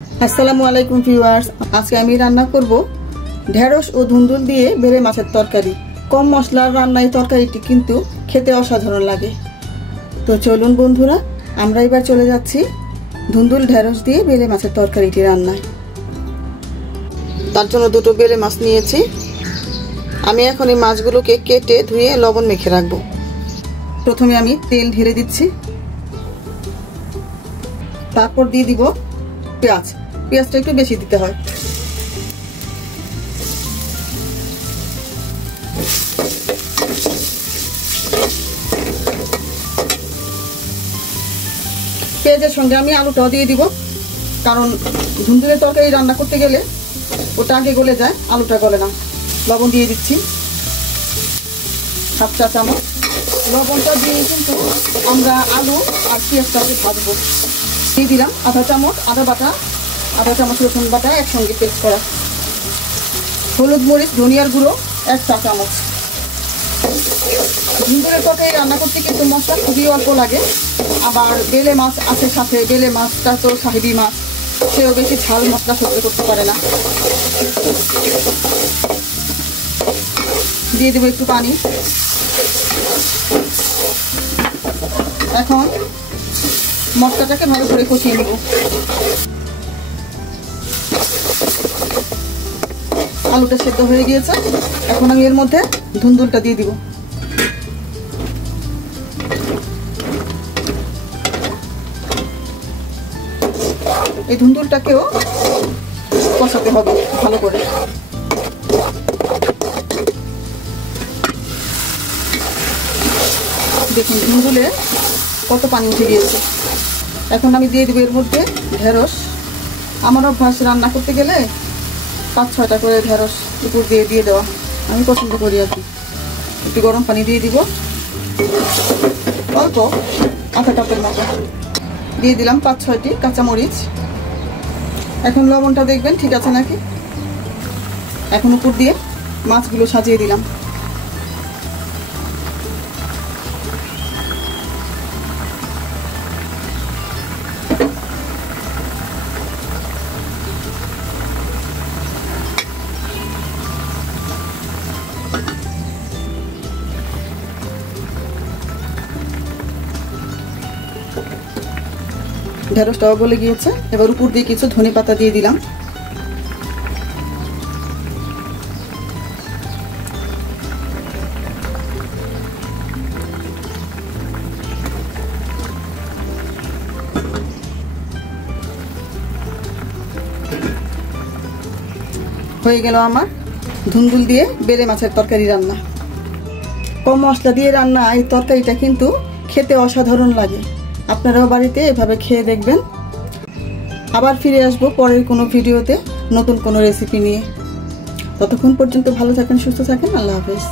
আসসালামু আলাইকুম ভিউয়ার্স, আজকে আমি রান্না করব ঢেঁড়স ও ধুন্দুল দিয়ে বেলে মাছের তরকারি। কম মশলার রান্না এই তরকারিটি কিন্তু খেতে অসাধারণ লাগে। তো চলুন বন্ধুরা, আমরা এবার চলে যাচ্ছি ধুন্দুল ঢেঁড়স দিয়ে বেলে মাছের তরকারিটি রান্নায়। তার জন্য দুটো বেলে মাছ নিয়েছি। আমি এখন এই মাছগুলোকে কেটে ধুয়ে লবণ মেখে রাখবো। প্রথমে আমি তেল ঢেলে দিচ্ছি, তারপর দিয়ে দিব পেঁয়াজ। পেঁয়াজটা একটু বেশি দিতে হয়। পেঁয়াজের সঙ্গে আমি আলুটাও দিয়ে দিব, কারণ ধুন্দুলের তরকারি রান্না করতে গেলে ওটা আগে গলে যায়, আলুটা গলে না। লবণ দিয়ে দিচ্ছি হাফ চা চামচ। লবণটা দিয়ে কিন্তু আমরা আলু আর পেঁয়াজটাকে ভাজবো। দিয়ে দিলাম আধা চামচ আদা বাটা, আধা চামচ রসুন বাটা একসঙ্গে পেস্ট করা। হলুদ মরিচ ধনিয়ার গুঁড়ো 1 চা চামচ। ধুন্দুলের তরকারি রান্না করতে কিন্তু মশলা খুবই অল্প লাগে। আবার বেলে মাছ আছে সাথে, বেলে মাছটা তো সাহেবি মাছ, সেও বেশি ঝাল মশলা সহ্য করতে পারে না। দিয়ে দেবো একটু পানি। এখন মশলাটাকে ভালো করে কষিয়ে নেব। আলুটা সেদ্ধ হয়ে গিয়েছে, এখন আমি এর মধ্যে ধুন্দুলটা দিয়ে দিব। এই ধুন্দুলটাকেও কষাতে হবে ভালো করে। দেখুন ধুন্দুলে কত পানি উঠে গিয়েছে। এখন আমি দিয়ে দেবো এর মধ্যে ঢেঁড়স। আমার অভ্যাস রান্না করতে গেলে 5-6টা করে ঢেঁড়স উপর দিয়ে দেওয়া, আমি পছন্দ করি আর কি। একটু গরম পানি দিয়ে দিব, অল্প আধা কাপের মতো। দিয়ে দিলাম 5-6টি কাঁচামরিচ। এখন লবণটা দেখবেন ঠিক আছে নাকি। এখন উপর দিয়ে মাছগুলো সাজিয়ে দিলাম। ঢেঁড়সটাও গলে গিয়েছে। এবার উপর দিয়ে কিছু ধনে পাতা দিয়ে দিলাম। হয়ে গেল আমার ধুন্দুল দিয়ে বেলে মাছের তরকারি রান্না। কম মশলা দিয়ে রান্না এই তরকারিটা কিন্তু খেতে অসাধারণ লাগে। আপনারাও বাড়িতে এভাবে খেয়ে দেখবেন। আবার ফিরে আসবো পরের কোনো ভিডিওতে নতুন কোনো রেসিপি নিয়ে। ততক্ষণ পর্যন্ত ভালো থাকেন, সুস্থ থাকেন। আল্লাহ হাফেজ।